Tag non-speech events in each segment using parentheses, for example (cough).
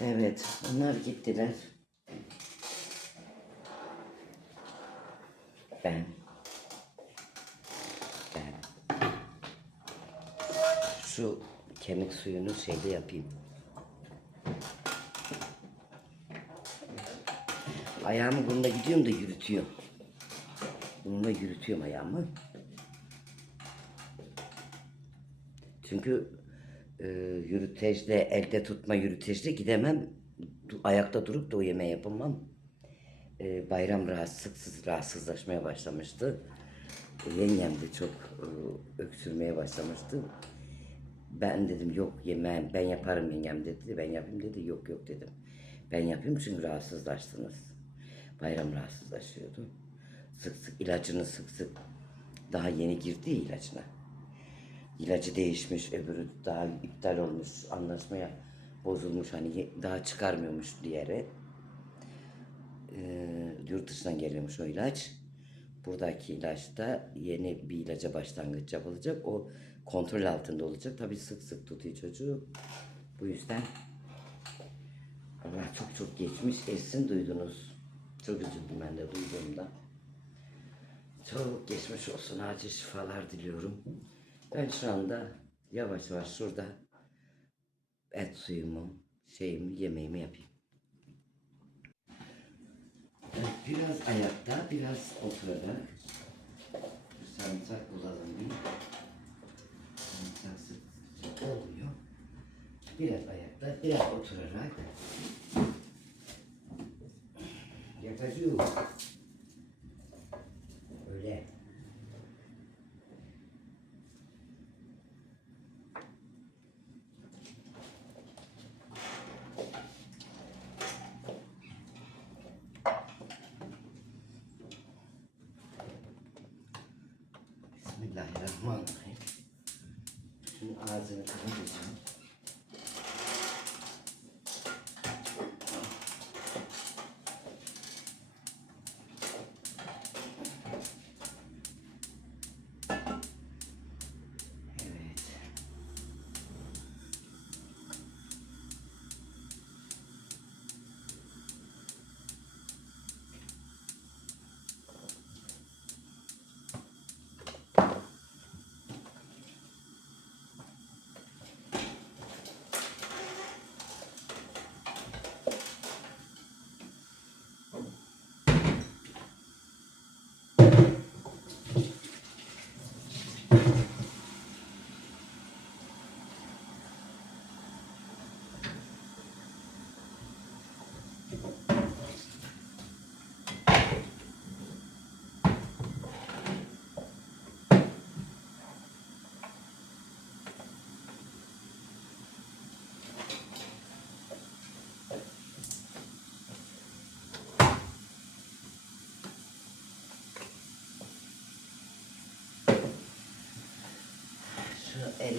Evet, onlar gittiler. Ben. Ben. Şu kemik suyunu şeyde yapayım. Ayağımı bununla gidiyorum da yürütüyorum. Bununla yürütüyorum ayağımı. Çünkü e, yürüteçle, elde tutma yürüteçle gidemem. Ayakta durup da o yemeği yapamam. E, bayram rahatsız, rahatsızlaşmaya başlamıştı. E, yengem de çok e, öksürmeye başlamıştı. Ben dedim yok yemem, ben yaparım yengem dedi. Ben yapayım dedi. Yok yok dedim. Ben yapayım çünkü rahatsızlaştınız. Bayram rahatsızlaşıyordu. Sık sık ilacını sık sık daha yeni girdi ilacına. İlacı değişmiş, öbürü daha iptal olmuş, anlaşmaya bozulmuş, hani daha çıkarmıyormuş diğeri. Ee, yurt dışından geliyormuş o ilaç. Buradaki ilaçta yeni bir ilaca başlangıç yapılacak. O kontrol altında olacak. Tabii sık sık tutuyor çocuğu. Bu yüzden Allah çok çok geçmiş etsin duydunuz. Çok üzüldüm ben de duyduğumda. Çok geçmiş olsun. Acil şifalar diliyorum. Ben şu anda yavaş yavaş şurada et suyumu, şeyimi, yemeğimi yapayım. Biraz ayakta, biraz oturarak sarımsak bir. Sarımsak sık olmuyor. Biraz ayakta, biraz oturarak yapacağım. Bismillahirrahmanirrahim. Şunun ağzını kapatacağım.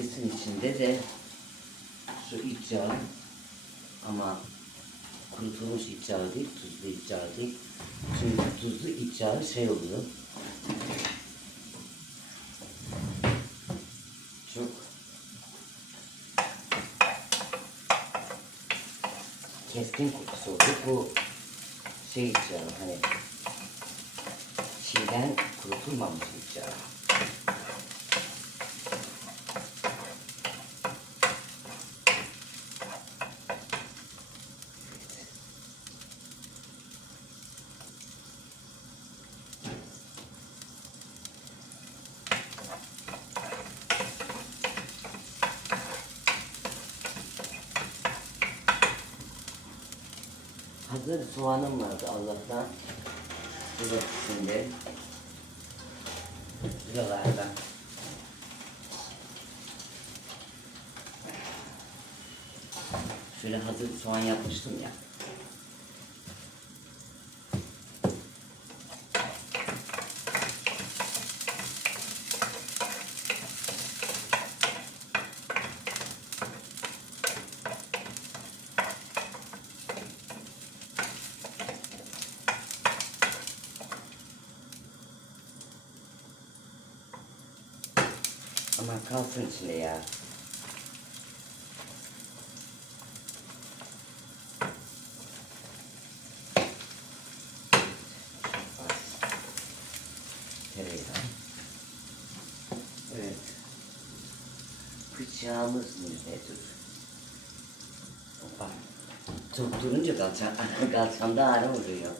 Erisin içinde de şu iç yağ ama kurutulmuş iç yağ değil, tuzlu iç yağ değil. Çünkü tuzlu iç yağı şey oluyor. Çok keskin kokusu oluyor. Bu şey iç yağı hani çiğden kurutulmamış iç yağı. Hazır soğanım vardı Allah'tan. Şurada şimdi. Buralarda. Şöyle hazır soğan yapmıştım ya. tereyağı. Evet. Bıçağımız mühledir. Bak, tutturunca kalçam, kalçamda (laughs) ağrı oluyor.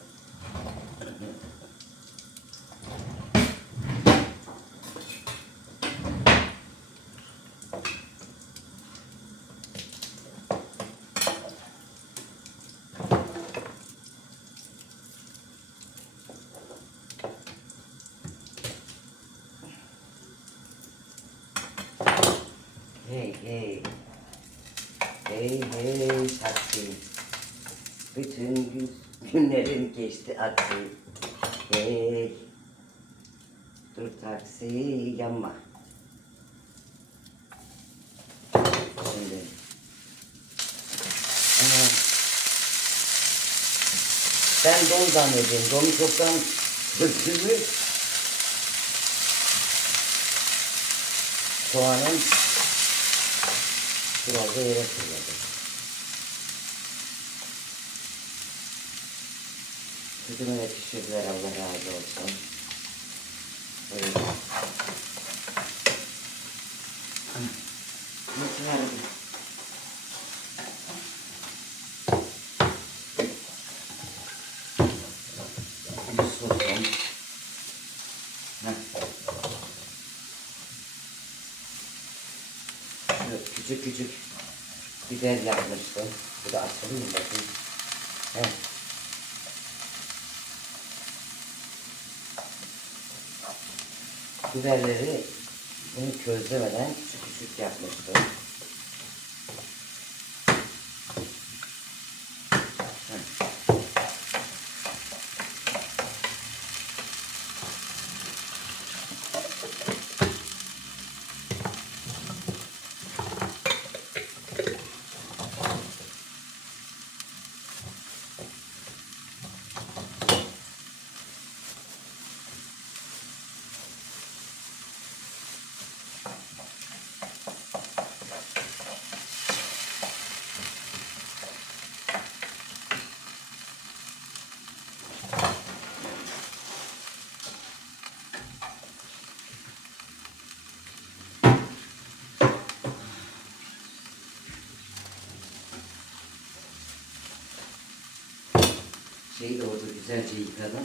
Hey taksi. Bütün gün, günlerim geçti aksi. Hey. Dur taksi yanma. Şimdi. Aha. Ben don zannediyorum. Donu çoktan dökülmüş. Soğanın biraz da yere fırladı. Sütümü de pişirdiler Allah razı olsun. Böyle. Sosum. Heh. Evet, küçük küçük biber yapmıştım. Bu da açılıyor bakın. Heh. Biberleri bunu közlemeden küçük küçük yapmıştım. Şeyi de orada güzelce yıkadım.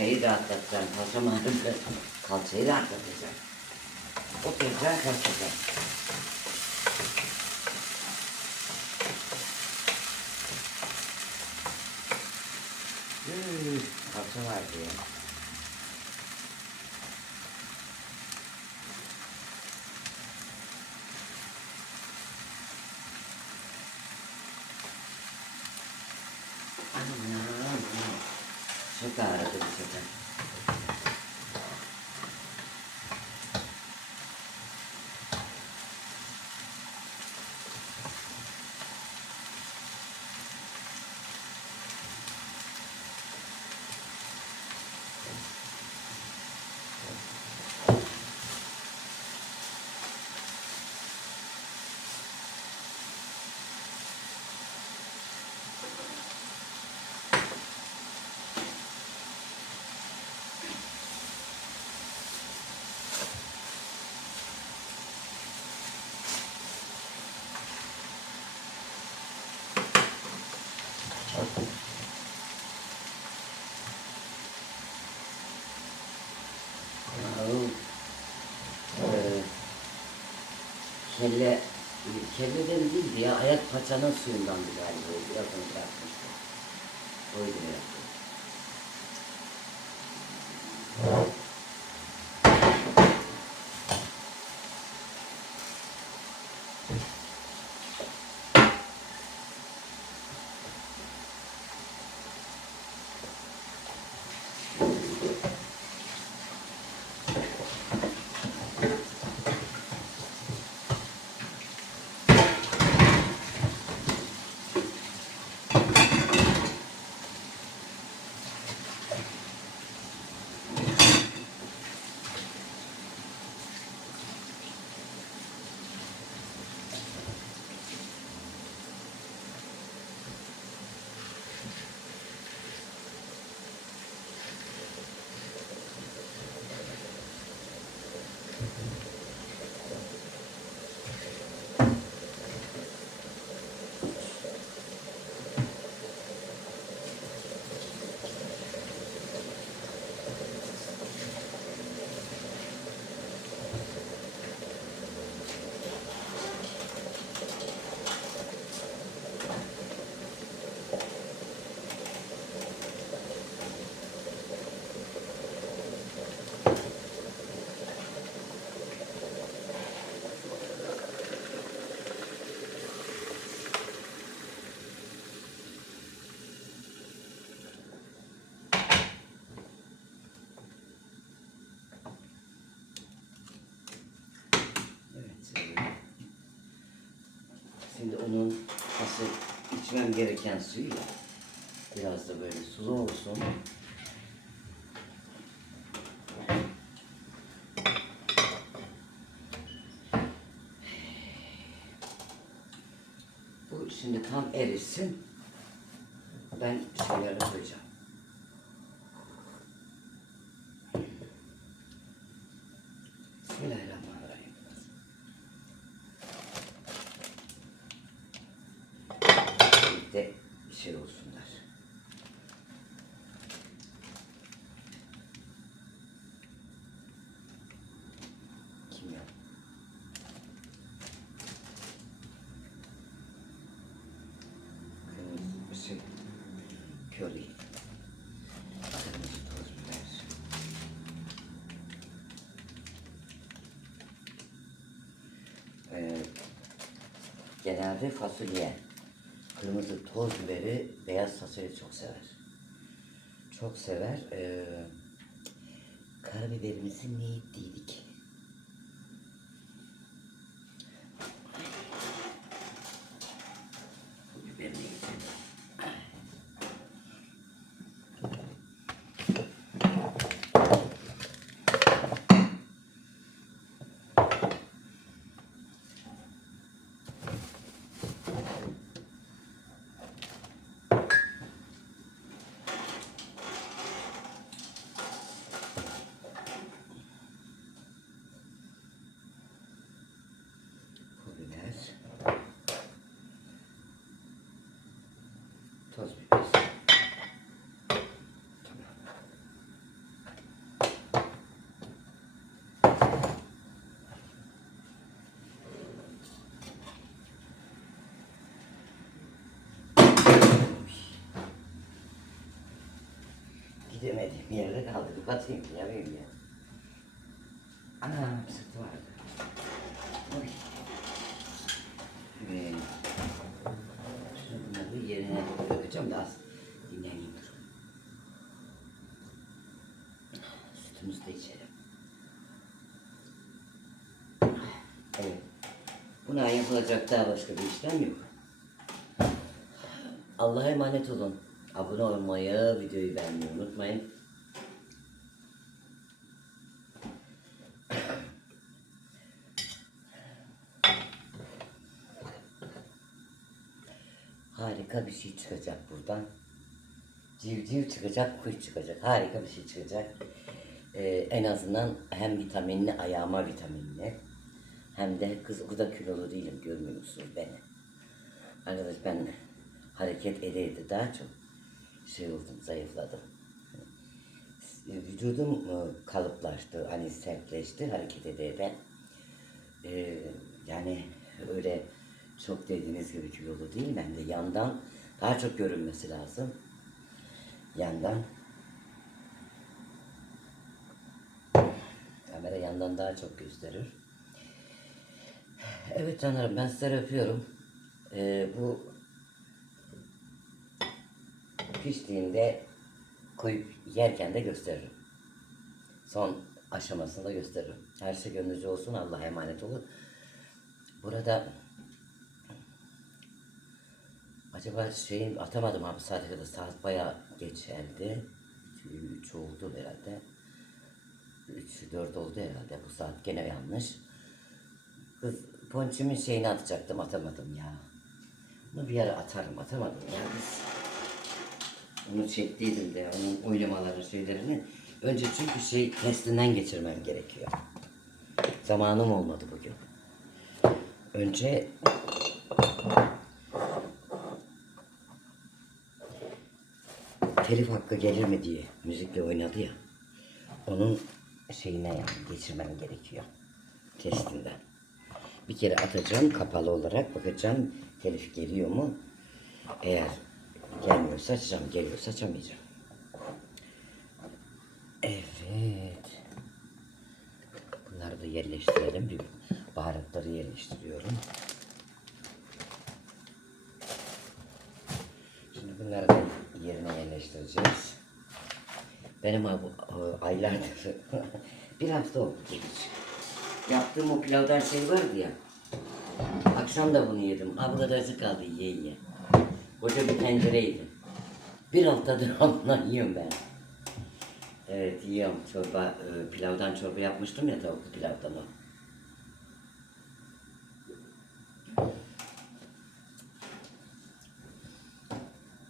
Kalçayı rahatlatacağım. Kalçam ağrıdı. Kalçayı rahatlatacağım. O tekrar kalkacak. Hmm, kalça vardı ya. Anam, çok ağrıdı kelle, kelleden değildi ya, ayak paçanın suyundandı galiba. Biraz onu bırakmıştı. Oydu biraz. Evet. eee, Şimdi onun nasıl içmem gereken suyu ya, biraz da böyle sulu olsun. Bu şimdi tam erisin. Ben şeyleri koyacağım. Bismillahirrahmanirrahim. Birlikte bir şey olsunlar. Kimyon. Kırmızı bir şey. Köri. Kırmızı toz biber. Ee, genelde fasulye, kırmızı toz biberi, beyaz fasulye çok sever. Çok sever. Ee, karabiberimizi ne ettiydik? Gidemediğim yerde kaldı. Bir batayım benim ya. Anam sırtı vardı. Oy. Evet. Şimdi bunları yerine bırakacağım da az dinleneyim dur. Sütümüzü de içelim. Evet. Buna yapılacak daha başka bir işlem yok. Allah'a emanet olun. Abone olmayı, videoyu beğenmeyi unutmayın. Harika bir şey çıkacak buradan. Civciv çıkacak, kuş çıkacak. Harika bir şey çıkacak. Ee, en azından hem vitaminli, ayağıma vitaminli. Hem de kız o kadar kilolu değilim görmüyor musunuz beni? Arkadaş ben hareket ede daha çok şey oldum, zayıfladım. Vücudum e, kalıplaştı, hani sertleşti hareket ede ede. Ee, yani öyle çok dediğiniz gibi kilolu değil ben de yandan daha çok görünmesi lazım. Yandan kamera yandan daha çok gösterir. Evet canlarım ben sizleri öpüyorum. Ee, bu piştiğinde koyup yerken de gösteririm. Son aşamasını da gösteririm. Her şey gönlünüzce olsun. Allah'a emanet olun. Burada acaba şeyin atamadım abi saate kadar. Saat bayağı geç geldi. 3 oldu herhalde. 3 4 oldu herhalde. Bu saat gene yanlış. Kız ponçimin şeyini atacaktım atamadım ya. Bunu bir ara atarım atamadım ya biz. Onu çektiydim de onun oynamaları şeylerini. Önce çünkü şey testinden geçirmem gerekiyor. Zamanım olmadı bugün. Önce telif hakkı gelir mi diye müzikle oynadı ya. Onun şeyine yani geçirmem gerekiyor. Testinden. Bir kere atacağım kapalı olarak bakacağım telif geliyor mu? Eğer gelmiyorsa açacağım, geliyorsa açamayacağım. Evet. Bunları da yerleştirelim. Bir baharatları yerleştiriyorum. Şimdi bunları da yerine yerleştireceğiz. Benim e, aylardır (laughs) bir hafta oldu geç. Yaptığım o pilavdan şey vardı ya. Akşam da bunu yedim. Abladası kaldı yiye yiye. Koca bir tencereydi. Bir haftadır (laughs) ondan yiyorum ben. Evet yiyorum. Çorba, e, pilavdan çorba yapmıştım ya tavuklu pilavdan o.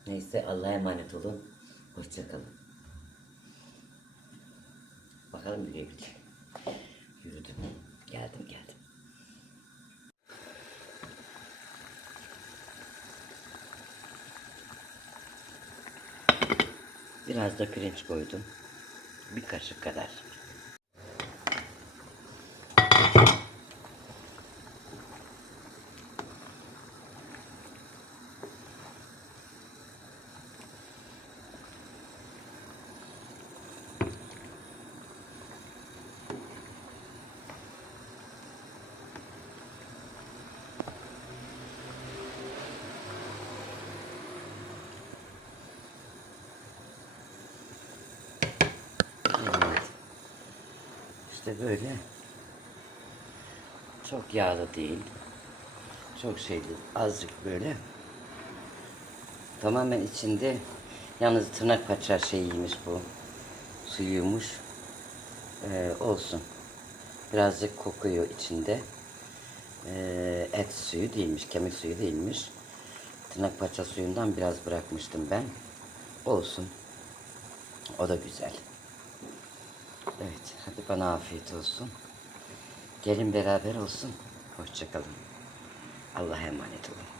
Neyse Allah'a emanet olun. Hoşçakalın. Bakalım yürüyebilecek. Yürüdüm. Geldim geldim. Biraz da pirinç koydum. Bir kaşık kadar. Evet. İşte böyle. Çok yağlı değil. Çok şey değil. Azıcık böyle. Tamamen içinde yalnız tırnak paçar şeyiymiş bu. Suyuymuş. Ee, olsun. Birazcık kokuyor içinde. Ee, et suyu değilmiş, kemik suyu değilmiş. Tırnak paça suyundan biraz bırakmıştım ben. Olsun. O da güzel. Evet, hadi bana afiyet olsun. Gelin beraber olsun. Hoşçakalın. Allah'a emanet olun.